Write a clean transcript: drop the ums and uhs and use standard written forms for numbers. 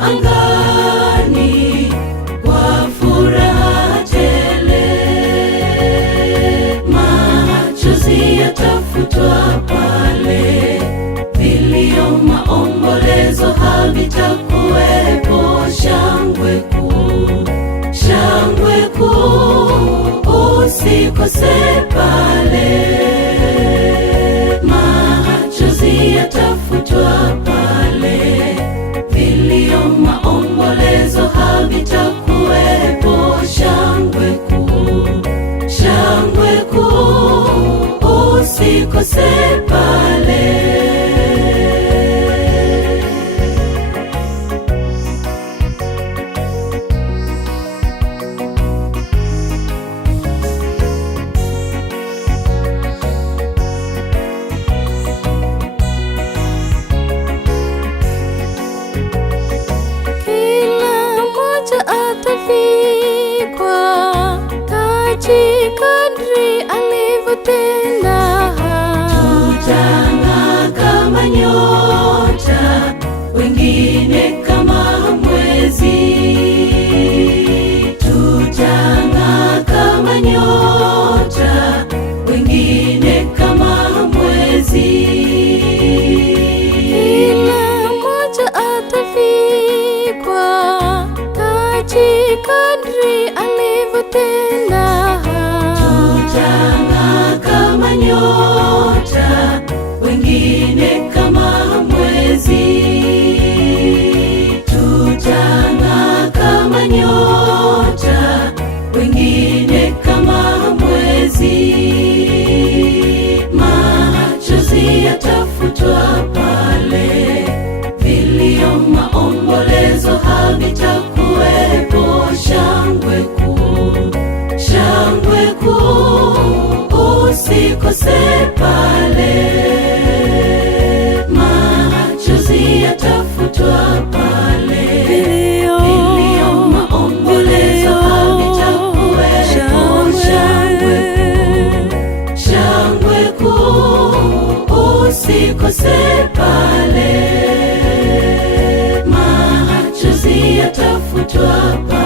angani kwa furaha tele. Machozi yatafutwa pale, vilio, maombolezo havitakuwepo. Shangwe kuu, shangwe kuu, usikose pale. Machozi yatafutwa pale, vilio, maombolezo havitakuwepo. Shangwe kuu, shangwe kuu, usikose pale. Kadri alivyotenda, tutang'aa kama nyota, wengine kama mwezi. Tutang'aa kama nyota, wengine kama mwezi. kila mmoja atavikwa taji kadri alivyotenda. Tutang'aa kama nyota, wengine kama mwezi. Tutang'aa kama nyota, wengine kama mwezi. Machozi yatafutwa pale, vilio, maombolezo havitakuwepo. Shangwe kuu, shangwe kuu, usikose pale. Machozi yatafutwa pale, vilio, maombolezo havitakuwepo. Shangwe kuu, usikose pale. Machozi yatafutwa pale.